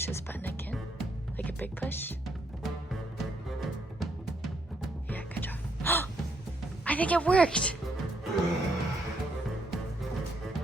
push this button again? Like a big push? Yeah, good job. I think it worked.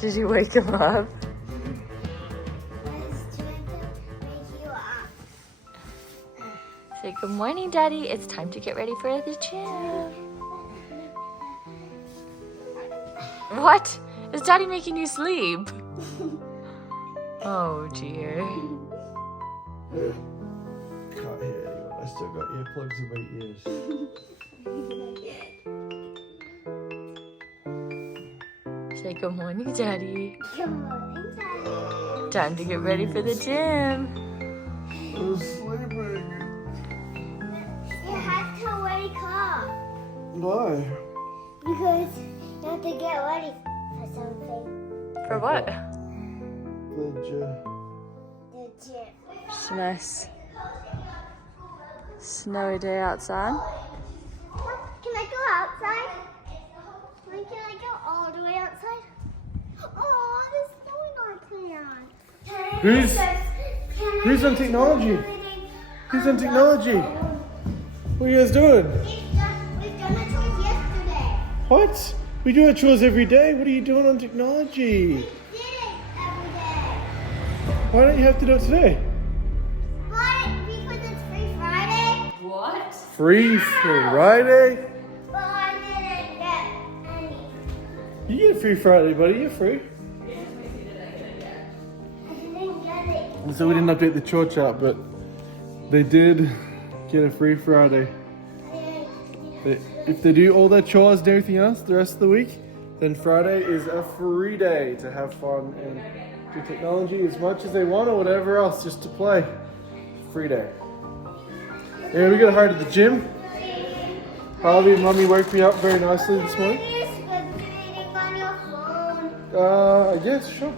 Did you wake him up? Say good morning, Daddy. It's time to get ready for the gym. What? Is Daddy making you sleep? Oh dear. Can't hear anyone. I still got earplugs in my ears. Say good morning, Daddy. Good morning, Daddy. Time to get ready for the gym. I'm sleeping. You have to wake up Why? because you have to get ready for something. For what? The gym. The gym. It's a nice snowy day outside. Can I go outside? Can I go all the way outside? Oh, there's snow in our plant. Who's on technology? Who's on technology? What are you guys doing? We've done the chores yesterday. What? We do our chores every day. What are you doing on technology? We did it every day. Why don't you have to do it today? But because it's Free Friday. What? Free Friday? But I didn't get any. You get a free Friday, buddy. You're free. I didn't get it. And so we didn't update the chore chart, but they did get a free Friday. If they do all their chores and everything else the rest of the week, then Friday is a free day to have fun and do technology as much as they want or whatever else, just to play. Free day. Yeah, we got hired at the gym. Harvey and Mummy woke me up very nicely this morning. On your phone. I guess, sure.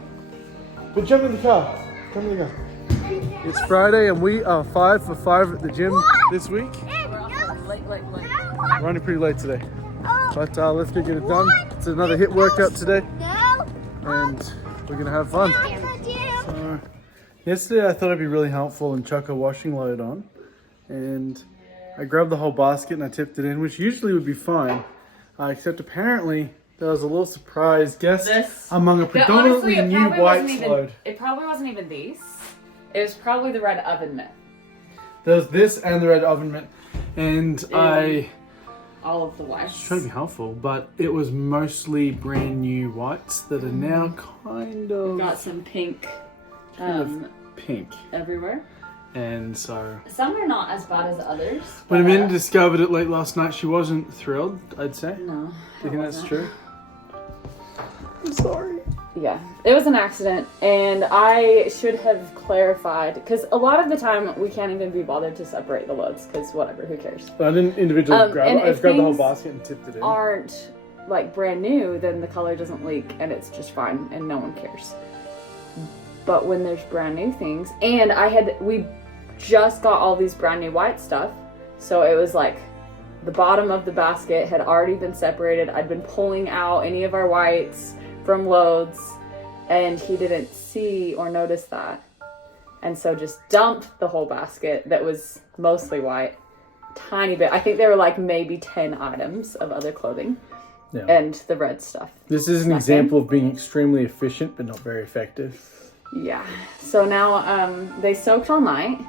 But jump in the car. Come in the car. It's Friday and we are 5 for 5 at the gym this week. Late. We're running pretty late today. But let's go get it done. It's another HIIT workout today. No. And we're going to have fun. So, yesterday I thought it'd be really helpful and chuck a washing load on. And I grabbed the whole basket and I tipped it in, which usually would be fine. Except apparently there was a little surprise guest among a predominantly new white load. It probably wasn't even these. It was probably the red oven mitt. There was this and the red oven mitt. And All of the whites. trying to be helpful, but it was mostly brand new whites that are now kind of Got some pink pink. everywhere. And so Some are not as bad as others. when Amanda discovered it late last night, she wasn't thrilled, I'd say. No. Do you think that's true? I'm sorry. Yeah, it was an accident, and I should have clarified, because a lot of the time we can't even be bothered to separate the loads, because whatever, who cares? But I didn't individually grab and it. I if just grabbed the whole things basket and tipped it in. Aren't like brand new, then the color doesn't leak, and it's just fine, and no one cares. But when there's brand new things, and we just got all these brand new white stuff, so it was like the bottom of the basket had already been separated. I'd been pulling out any of our whites from loads, and he didn't see or notice that, and so just dumped the whole basket that was mostly white, tiny bit. I think there were like maybe 10 items of other clothing. Yeah. And the red stuff. This is an example of being extremely efficient but not very effective. Yeah. So now they soaked all night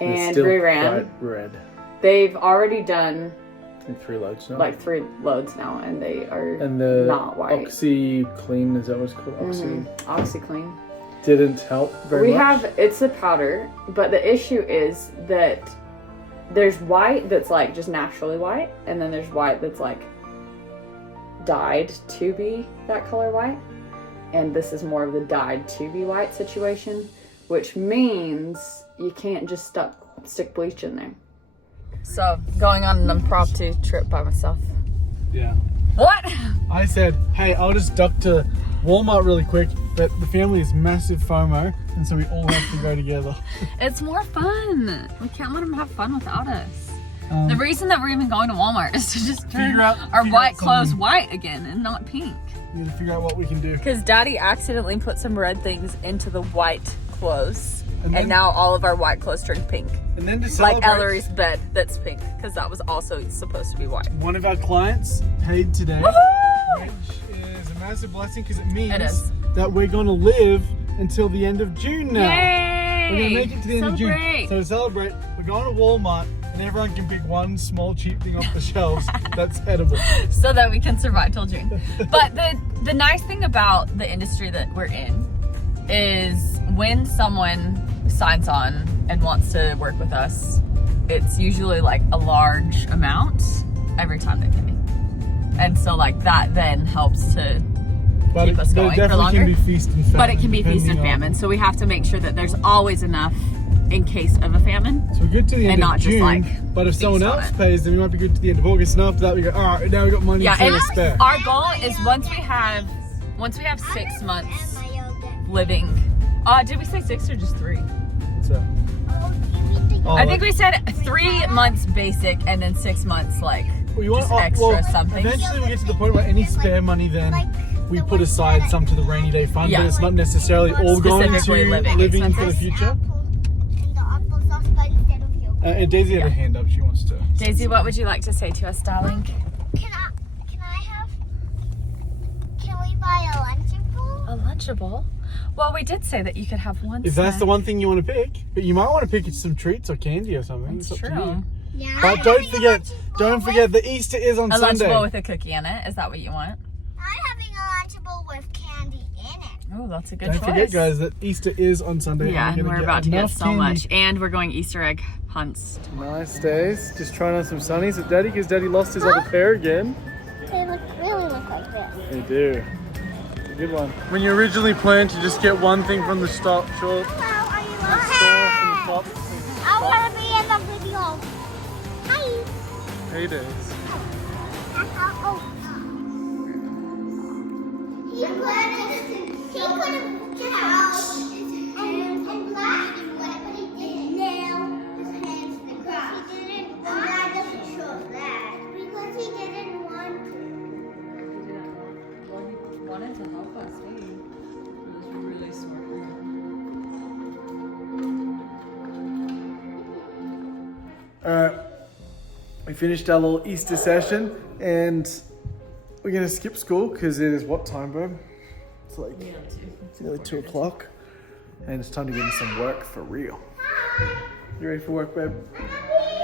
and still reran. bright red. They've already done I think 3 loads now. like 3 loads now, and they are and the not white. OxyClean, is that what it's called? OxyClean. Didn't help very much. It's a powder, but the issue is that there's white that's like just naturally white, and then there's white that's like dyed to be that color white, and this is more of the dyed to be white situation, which means you can't just stick bleach in there. So going on an impromptu trip by myself. Yeah. What? I said, hey, I'll just duck to Walmart really quick, but the family is massive FOMO, and so we all have to go together. It's more fun. We can't let them have fun without us. The reason that we're even going to Walmart is to just turn our white clothes white again and not pink. We need to figure out what we can do. Because Daddy accidentally put some red things into the white clothes And now all of our white clothes turned pink. And then to Like celebrate, Ellery's bed that's pink, because that was also supposed to be white. one of our clients paid today, Woohoo! which is a massive blessing because it means It is. that we're going to live until the end of June now. Yay! We're going to make it to the end of Celebrate! June. So to celebrate, we're going to Walmart and everyone can pick one small cheap thing off the shelves that's edible. So that we can survive till June. But the nice thing about the industry that we're in is when someone signs on and wants to work with us, it's usually like a large amount every time they pay. And so like that then helps to keep us going for longer. Can be feast and famine, But it can be feast and depending famine. So we have to make sure that there's always enough in case of a famine. So we're good to the end And of not just, June, like, but if someone feast on else it. pays, then we might be good to the end of August. And after that, we go, all right, now we got money Yeah, to and spare. our goal is once we have 6 months living. Did we say 6 or just 3? So, oh, I think we said 3 months basic and then 6 months like just extra something. Eventually, we get to the point where any spare money, then we put aside some to the rainy day fund, Yeah. but it's not necessarily all going to Specifically living living for the expenses. future. And Daisy had her hand up. She wants to. Daisy, what would you like to say to us, darling? Can we buy a Lunchable? A Lunchable? Well, we did say that you could have one. If that's the snack. one thing you want to pick, but you might want to pick some treats or candy or something. It's It's up to true. you. Yeah. But don't forget the Easter is on A Sunday. Lunchable with a cookie in it. Is that what you want? I'm having a Lunchable with candy in it. Oh, that's a good Don't choice. forget, guys, that Easter is on Sunday. Yeah, and we're we're gonna about to get enough so candy. much. And we're going Easter egg hunts. Nice days. Just trying on some sunnies with Daddy because Daddy lost his other pair again. They really look like this. They do. It's a good one. When you originally planned to just get one thing from the store, Hello, are you from the shop. I want to be in the video. Hi. Hey days. Oh. He could have couched and laughed but he didn't nail his hands to the cross. He didn't. And that doesn't show that because he didn't want to. Well, he wanted to help us. Hey, he was really smart. Alright. We finished our little Easter session and we're going to skip school because it is what time, babe? It's like it's nearly 2 o'clock and it's time to get in some work for real. You ready for work, babe?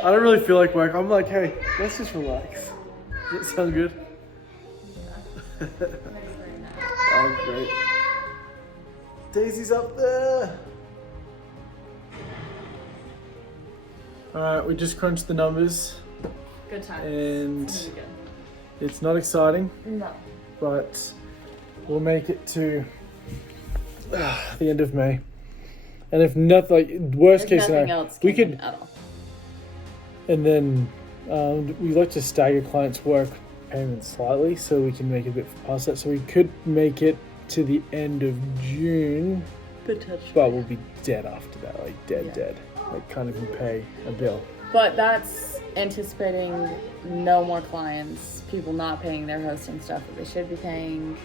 I don't really feel like work. I'm like, hey, let's just relax. Does that sound good? Oh, great. Daisy's up there. Alright, we just crunched the numbers Good time. and It's gonna be it's not exciting, good. No. but we'll make it to the end of May. And if nothing, like worst case Nothing scenario, else we came in could, at all. and then we like to stagger clients' work payments slightly so we can make it a bit past that. So we could make it to the end of June, Potentially. but we'll be dead after that, like dead. Like can't even pay a bill. But that's anticipating no more clients, people not paying their hosting stuff that they should be paying,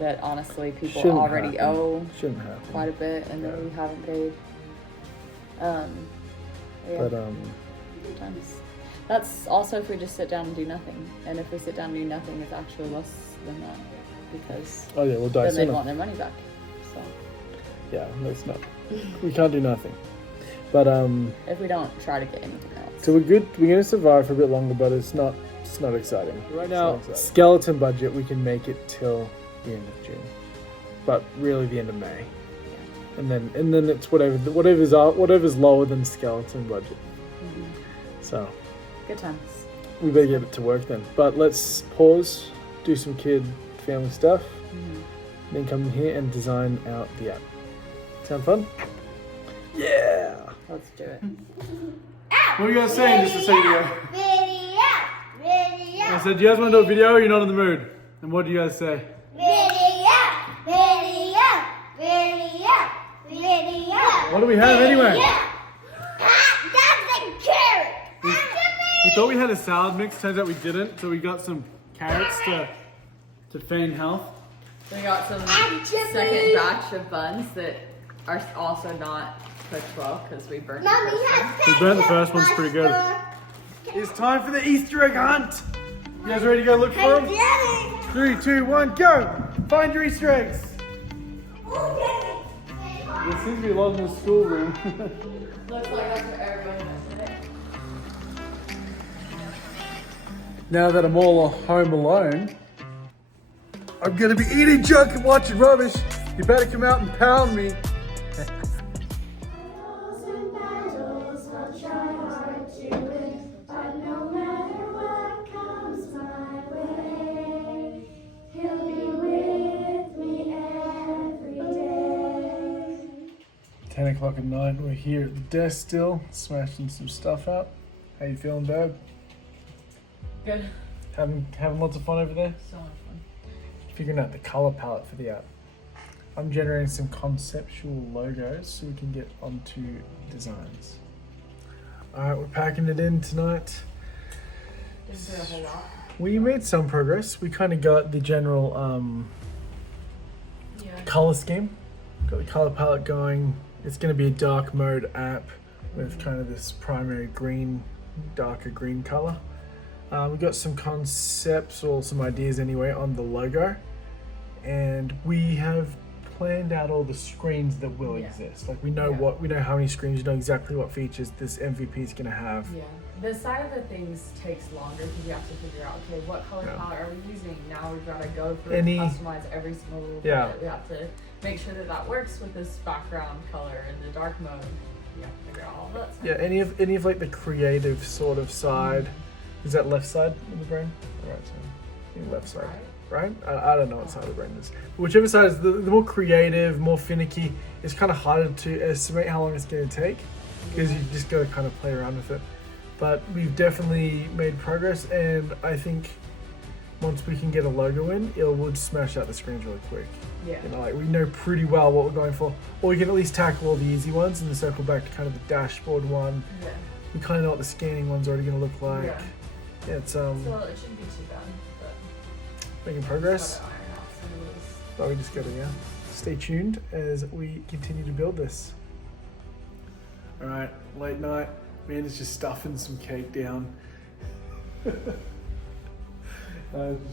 that honestly people Shouldn't already happen. owe Shouldn't happen. quite a bit and that we haven't paid. Yeah, But sometimes. That's also if we just sit down and do nothing. And if we sit down and do nothing, it's actually less than that because oh yeah, we'll die then they sooner. want their money back. So Yeah, that's not. We can't do nothing. But if we don't try to get anything else. so we're good. We're gonna survive for a bit longer, but it's not exciting. Right now, skeleton budget we can make it till the end of June, but really the end of May. And then it's whatever's lower than skeleton budget. Mm-hmm. So Good times. we better get it to work then. But let's pause, do some kid family stuff, then come in here and design out the app. Sound fun? Yeah. Let's do it. What are you guys saying just a second ago? Video. I said, do you guys want to do a video or you're not in the mood? And what do you guys say? Video. What do we have anyway? That's a carrot. We thought we had a salad mix, turns out we didn't. So we got some carrots to feign health. We got some second batch of buns that are also not cooked well because we burnt Mommy the first one. has We burnt the first one's pretty good. It's time for the Easter egg hunt. You guys ready to go look for them? Daddy. 3, 2, 1, go! Find your Easter eggs. There seems to be a lot in the schoolroom. Looks like that's what everyone does today. Now that I'm all home alone, I'm gonna be eating junk and watching rubbish. You better come out and pound me. No matter what comes my way, he'll be with me every day. 10 o'clock at night, we're here at the desk still, smashing some stuff out. How you feeling, babe? Good. Having lots of fun over there? So much fun. Figuring out the color palette for the app. I'm generating some conceptual logos so we can get onto designs. Alright, we're packing it in tonight. Is there a whole lot? We made some progress. We kind of got the general color scheme. Got the color palette going. It's going to be a dark mode app with kind of this primary green, darker green color. We got some concepts or some ideas anyway on the logo, and we have planned out all the screens that will exist. Like we know how many screens, we know exactly what features this MVP is going to have. Yeah. The side of the things takes longer because you have to figure out, okay, what color palette are we using? Now we've got to go through and customize every single little bit. We have to make sure that that works with this background color and the dark mode. You have to figure out all that stuff. Yeah, any of like the creative sort of side. Is that left side of the brain? Or right side? I think left side. Right? I don't know what side of the brain is. But whichever side is the more creative, more finicky, it's kind of harder to estimate how long it's going to take because you just got to kind of play around with it. But we've definitely made progress, and I think once we can get a logo in, it would smash out the screens really quick. Yeah. You know, like we know pretty well what we're going for, or we can at least tackle all the easy ones and then circle back to kind of the dashboard one. Yeah. We kind of know what the scanning one's already going to look like. Yeah, it's So it shouldn't be too bad, but making progress. gotta iron out some of those. But we just gotta stay tuned as we continue to build this. All right, late night. Man is just stuffing some cake down. Just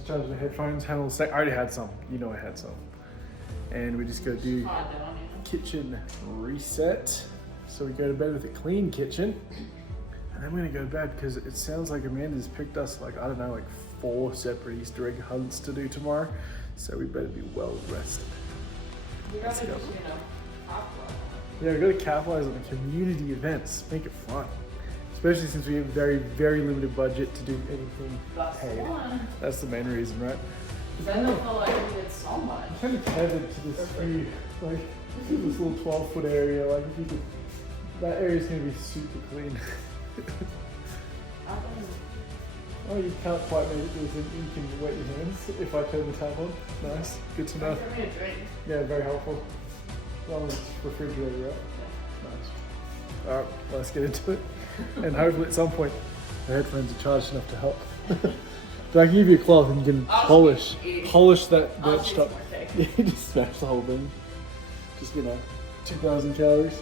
charging the headphones. Had a little sec. I already had some. You know I had some. And we just go do kitchen reset. So we go to bed with a clean kitchen. And then we're gonna go to bed because it sounds like Amanda's picked us like 4 separate Easter egg hunts to do tomorrow. So we better be well rested. Let's go. Yeah, we gotta capitalize on the community events. Make it fun. Especially since we have very, very limited budget to do anything paid. That's the main reason, right? Then they'll feel like we did so much. I'm kind of tethered to this view, like this little 12-foot area. Like if you could, that area's gonna be super clean. Oh, you can't quite make it. You can wet your hands if I turn the tap on. Nice, good to know. Yeah, very helpful. Well, it's refrigerator, right? Nice. All right, let's get into it. And hopefully at some point the headphones are charged enough to help. But I can give you a cloth and you can polish that stuff. Yeah, you just smash the whole thing. Just 2,000 calories.